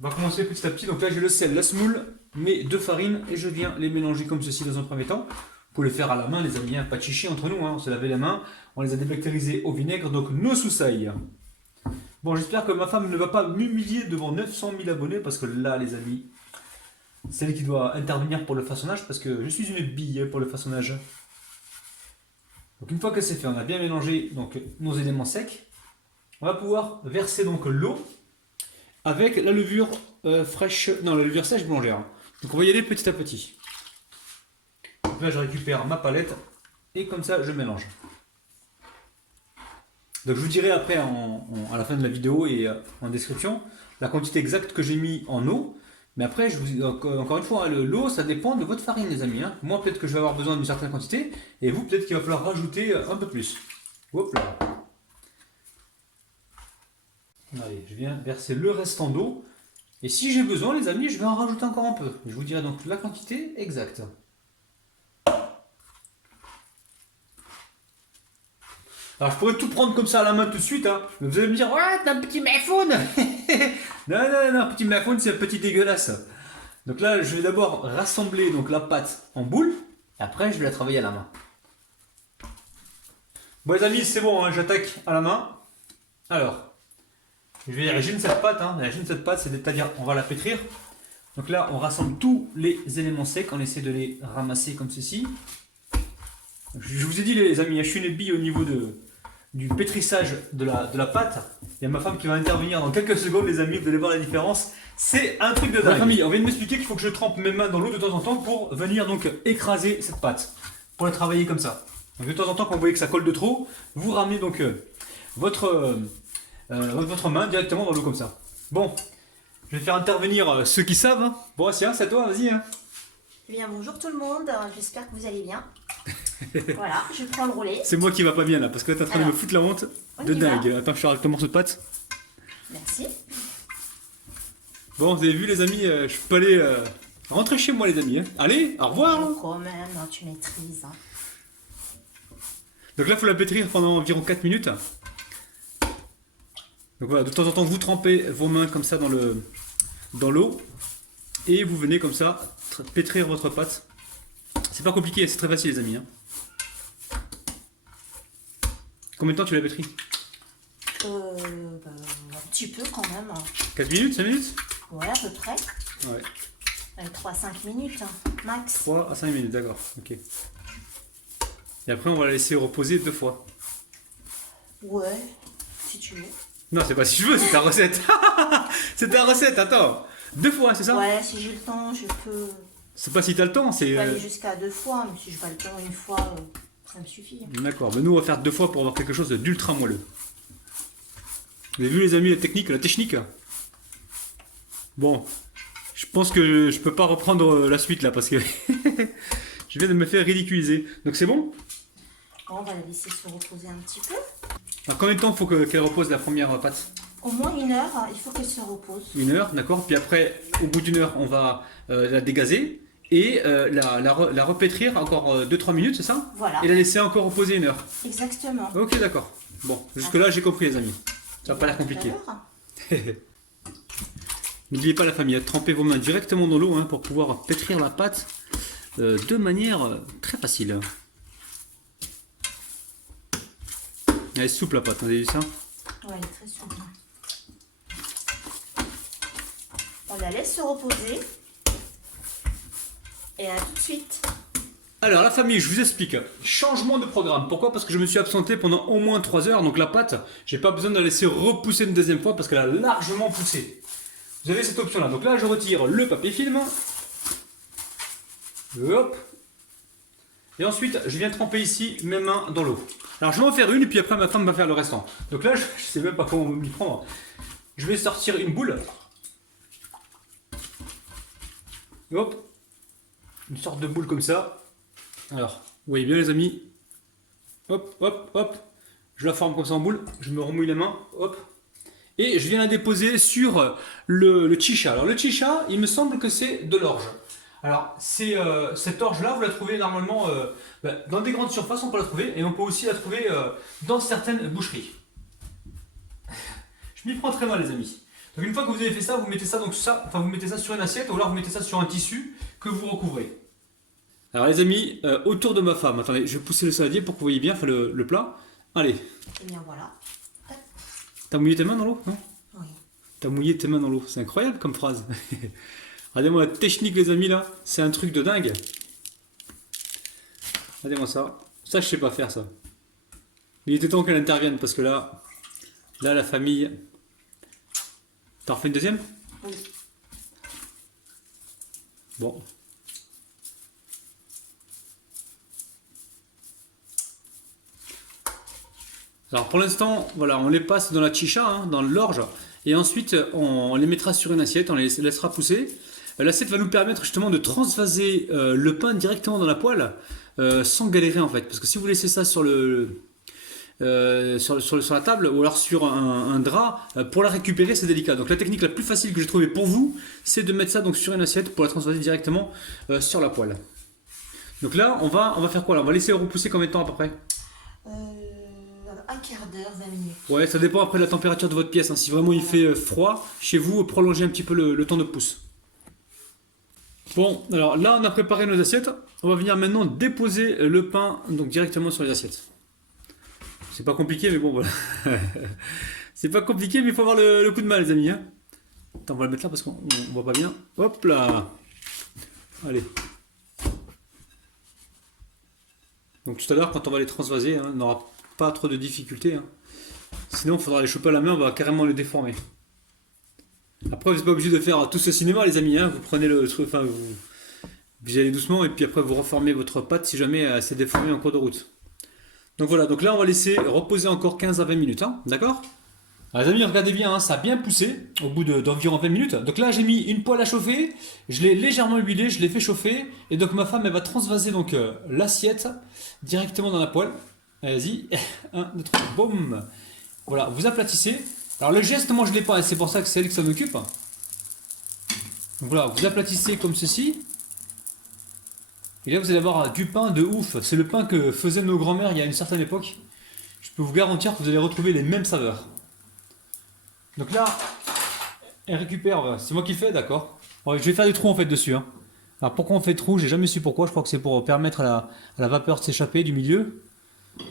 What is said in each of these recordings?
On va commencer petit à petit. Donc là, j'ai le sel, la semoule, mes deux farines et je viens les mélanger comme ceci dans un premier temps. Vous pouvez le faire à la main, les amis, hein, pas de chichi entre nous. Hein. On s'est lavé les mains, on les a débactérisés au vinaigre, donc nos soussailles. Bon, j'espère que ma femme ne va pas m'humilier devant 900 000 abonnés parce que là, les amis, c'est elle qui doit intervenir pour le façonnage parce que je suis une bille pour le façonnage. Donc une fois que c'est fait, on a bien mélangé donc, nos éléments secs. On va pouvoir verser donc l'eau avec la levure fraîche, non la levure sèche boulangère. Donc on va y aller petit à petit. Donc là je récupère ma palette et comme ça je mélange. Donc je vous dirai après à la fin de la vidéo et en description la quantité exacte que j'ai mis en eau. Mais après, encore une fois, hein, l'eau ça dépend de votre farine les amis. Hein. Moi peut-être que je vais avoir besoin d'une certaine quantité et vous peut-être qu'il va falloir rajouter un peu plus. Hop là. Allez, je viens verser le restant d'eau. Et si j'ai besoin, les amis, je vais en rajouter encore un peu. Je vous dirai donc la quantité exacte. Alors, je pourrais tout prendre comme ça à la main tout de suite. Hein. Mais vous allez me dire, ouais, t'as un petit mafoun. Non, petit mafoun, c'est un petit dégueulasse. Donc là, je vais d'abord rassembler donc, la pâte en boule. Et après, je vais la travailler à la main. Bon, les amis, c'est bon, hein, j'attaque à la main. Alors. Je vais régime cette pâte, hein. Régime cette pâte, c'est-à-dire on va la pétrir. Donc là, on rassemble tous les éléments secs, on essaie de les ramasser comme ceci. Je vous ai dit les amis, je suis une bille au niveau du pétrissage de la pâte. Il y a ma femme qui va intervenir dans quelques secondes les amis, vous allez voir la différence. C'est un truc de dingue. La famille, on vient de m'expliquer qu'il faut que je trempe mes mains dans l'eau de temps en temps pour venir donc écraser cette pâte. Pour la travailler comme ça. Donc de temps en temps, quand vous voyez que ça colle de trop, vous ramenez donc votre main directement dans l'eau comme ça. Bon, je vais faire intervenir ceux qui savent. Hein. Bon, Assia, c'est à toi, vas-y. Hein. Eh bien, bonjour tout le monde, j'espère que vous allez bien. Voilà, je prends le relais. C'est moi qui va pas bien là, parce que là t'es en train de me foutre la honte de dingue. Attends, je fais un morceau de pâte. Merci. Bon, vous avez vu les amis, je peux aller rentrer chez moi les amis. Hein. Allez, au revoir. Oh, quand même, hein, tu maîtrises. Hein. Donc là, il faut la pétrir pendant environ 4 minutes. Donc voilà, de temps en temps, vous trempez vos mains comme ça dans l'eau et vous venez comme ça pétrir votre pâte. C'est pas compliqué, c'est très facile les amis. Hein. Combien de temps tu l'as pétri? Un petit peu quand même. 4 minutes, 5 minutes? Ouais, à peu près. Ouais. 3-5 minutes, hein, max. 3 à 5 minutes, d'accord. Ok. Et après, on va la laisser reposer 2 fois. Ouais, si tu veux. Non, c'est pas si je veux, c'est ta recette. C'est ta recette, attends. 2 fois, c'est ça? Ouais, si j'ai le temps, je peux. C'est pas si t'as le temps, c'est. Je peux aller jusqu'à 2 fois, mais si j'ai pas le temps une fois, ça me suffit. D'accord, mais nous on va faire 2 fois pour avoir quelque chose d'ultra moelleux. Vous avez vu les amis la technique? Bon, je pense que je peux pas reprendre la suite là parce que je viens de me faire ridiculiser. Donc c'est bon? Bon, on va la laisser se reposer un petit peu. Alors, combien de temps il faut qu'elle repose la première pâte? Au moins 1 heure, il faut qu'elle se repose. 1 heure, d'accord. Puis après, au bout d'1 heure, on va la dégazer et la repétrir encore 2-3 minutes, c'est ça? Voilà. Et la laisser encore reposer 1 heure. Exactement. Ok, d'accord. Bon, jusque-là, j'ai compris, les amis. Ça va pas l'air compliqué. N'oubliez pas la famille, trempez vos mains directement dans l'eau hein, pour pouvoir pétrir la pâte de manière très facile. Elle est souple la pâte, vous avez vu ça? Ouais, elle est très souple. On la laisse se reposer. Et à tout de suite. Alors la famille, je vous explique. Changement de programme. Pourquoi? Parce que je me suis absenté pendant au moins 3 heures. Donc la pâte, j'ai pas besoin de la laisser repousser une deuxième fois parce qu'elle a largement poussé. Vous avez cette option là. Donc là, je retire le papier film. Hop. Et ensuite, je viens tremper ici mes mains dans l'eau. Alors je vais en faire une et puis après ma femme va faire le restant. Donc là, je sais même pas comment m'y prendre. Je vais sortir une boule. Hop. Une sorte de boule comme ça. Alors, vous voyez bien les amis. Hop, hop, hop. Je la forme comme ça en boule. Je me remouille les mains. Hop. Et je viens la déposer sur le chicha. Alors le chicha, il me semble que c'est de l'orge. Alors, cette orge-là, vous la trouvez normalement dans des grandes surfaces, on peut la trouver, et on peut aussi la trouver dans certaines boucheries. Je m'y prends très mal, les amis. Donc une fois que vous avez fait ça, vous mettez ça, donc ça, enfin vous mettez ça sur une assiette ou alors vous mettez ça sur un tissu que vous recouvrez. Alors les amis, autour de ma femme, attendez, je vais pousser le saladier pour que vous voyez bien, enfin le plat. Allez. Et bien voilà. T'as mouillé tes mains dans l'eau, non? Oui. T'as mouillé tes mains dans l'eau, c'est incroyable comme phrase. Regardez-moi la technique les amis là, c'est un truc de dingue. Regardez-moi ça. Ça je sais pas faire ça. Il était temps qu'elle intervienne parce que là la famille... T'en refais une deuxième? Oui. Bon. Alors pour l'instant, voilà, on les passe dans la chicha, hein, dans l'orge, et ensuite on les mettra sur une assiette, on les laissera pousser. L'assiette va nous permettre justement de transvaser le pain directement dans la poêle sans galérer en fait. Parce que si vous laissez ça sur sur la table ou alors sur un drap, pour la récupérer c'est délicat. Donc la technique la plus facile que j'ai trouvée pour vous, c'est de mettre ça donc sur une assiette pour la transvaser directement sur la poêle. Donc là, on va faire quoi là? On va laisser repousser combien de temps à peu près? Un quart d'heure, 20 minutes. Ouais, ça dépend après de la température de votre pièce. Hein. Si vraiment il fait froid, chez vous, prolongez un petit peu le temps de pousse. Bon, alors là, on a préparé nos assiettes. On va venir maintenant déposer le pain donc directement sur les assiettes. C'est pas compliqué, mais bon, voilà. C'est pas compliqué, mais il faut avoir le coup de main, les amis. Hein. Attends, on va le mettre là parce qu'on voit pas bien. Hop là. Allez. Donc tout à l'heure, quand on va les transvaser, hein, on n'aura pas trop de difficultés. Hein. Sinon, il faudra les choper à la main, on va carrément les déformer. Après, vous n'êtes pas obligé de faire tout ce cinéma, les amis. Hein. Vous prenez le truc, enfin, vous allez doucement et puis après, vous reformez votre pâte si jamais elle s'est déformée en cours de route. Donc voilà, donc là, on va laisser reposer encore 15 à 20 minutes. Hein. D'accord? Alors, les amis, regardez bien, hein, ça a bien poussé au bout d'environ 20 minutes. Donc là, j'ai mis une poêle à chauffer, je l'ai légèrement huilé, je l'ai fait chauffer. Et donc ma femme, elle va transvaser donc l'assiette directement dans la poêle. Allez-y, 1, 2, 3, boum. Voilà, vous aplatissez. Alors le geste, moi je ne l'ai pas, c'est pour ça que c'est elle qui s'en occupe. Donc voilà, vous aplatissez comme ceci. Et là vous allez avoir du pain de ouf. C'est le pain que faisaient nos grands-mères il y a une certaine époque. Je peux vous garantir que vous allez retrouver les mêmes saveurs. Donc là, elle récupère, c'est moi qui le fais, d'accord. Je vais faire des trous en fait dessus. Hein. Alors pourquoi on fait des trous? J'ai jamais su pourquoi, je crois que c'est pour permettre à la vapeur de s'échapper du milieu.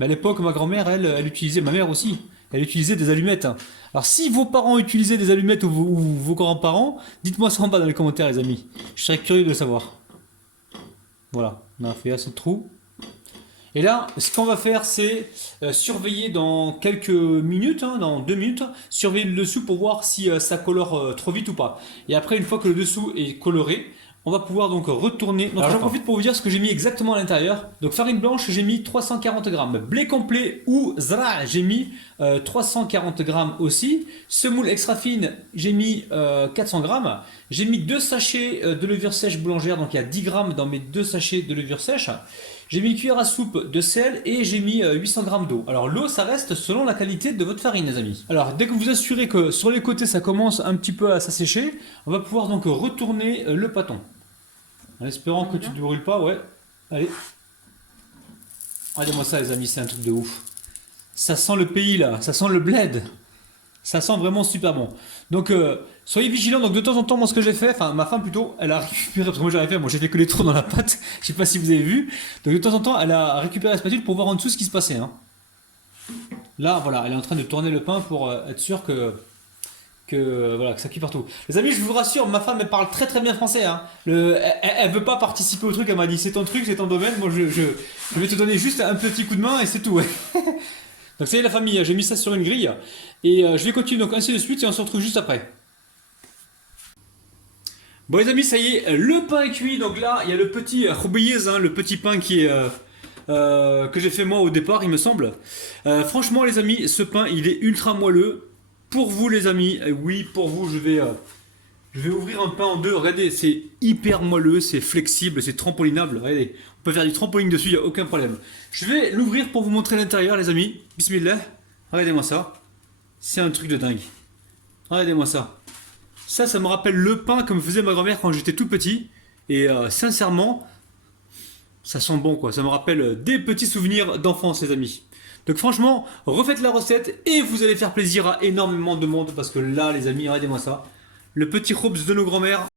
Mais à l'époque, ma grand-mère, elle utilisait, ma mère aussi, elle utilisait des allumettes. Alors si vos parents utilisaient des allumettes ou vos grands-parents, dites-moi ça en bas dans les commentaires les amis. Je serais curieux de le savoir. Voilà, on a fait assez de trous. Et là, ce qu'on va faire, c'est surveiller dans quelques minutes, hein, dans 2 minutes, surveiller le dessous pour voir si ça colore trop vite ou pas. Et après, une fois que le dessous est coloré, on va pouvoir donc retourner. Alors j'en profite pour vous dire ce que j'ai mis exactement à l'intérieur. Donc farine blanche, j'ai mis 340 grammes. Blé complet ou zra, j'ai mis 340 grammes aussi. Semoule extra fine, j'ai mis 400 grammes. J'ai mis 2 sachets de levure sèche boulangère, donc il y a 10 grammes dans mes 2 sachets de levure sèche. J'ai mis une cuillère à soupe de sel et j'ai mis 800 grammes d'eau. Alors l'eau, ça reste selon la qualité de votre farine, les amis. Alors dès que vous assurez que sur les côtés, ça commence un petit peu à s'assécher, on va pouvoir donc retourner le pâton. En espérant que tu ne te brûles pas, ouais. Allez. Regardez-moi ça, les amis, c'est un truc de ouf. Ça sent le pays, là. Ça sent le bled. Ça sent vraiment super bon. Donc, soyez vigilants. Donc, de temps en temps, moi, ce que j'ai fait, enfin, ma femme plutôt, elle a récupéré, parce que moi, j'ai rien fait. Moi, j'ai fait que les trous dans la pâte. Je sais pas si vous avez vu. Donc, de temps en temps, elle a récupéré la spatule pour voir en dessous ce qui se passait. Hein. Là, voilà, elle est en train de tourner le pain pour être sûre que ça cuit partout. Les amis, je vous rassure, ma femme elle parle très très bien français. Hein. Elle veut pas participer au truc, elle m'a dit c'est ton truc, c'est ton domaine, moi je vais te donner juste un petit coup de main et c'est tout. Ouais. Donc ça y est la famille, j'ai mis ça sur une grille et je vais continuer donc ainsi de suite et on se retrouve juste après. Bon les amis, ça y est, le pain est cuit, donc là il y a le petit khoubiyez, hein, le petit pain qui est... que j'ai fait moi au départ il me semble. Franchement les amis, ce pain il est ultra moelleux. Pour vous les amis, oui pour vous je vais ouvrir un pain en deux. Regardez, c'est hyper moelleux, c'est flexible, c'est trampolinable. Regardez, on peut faire du trampoline dessus, il n'y a aucun problème. Je vais l'ouvrir pour vous montrer l'intérieur les amis. Bismillah, regardez-moi ça. C'est un truc de dingue. Regardez-moi ça. Ça me rappelle le pain que me faisait ma grand-mère quand j'étais tout petit. Et sincèrement, ça sent bon quoi. Ça me rappelle des petits souvenirs d'enfance les amis. Donc franchement, refaites la recette et vous allez faire plaisir à énormément de monde parce que là, les amis, regardez-moi ça. Le petit Hobbs de nos grands-mères.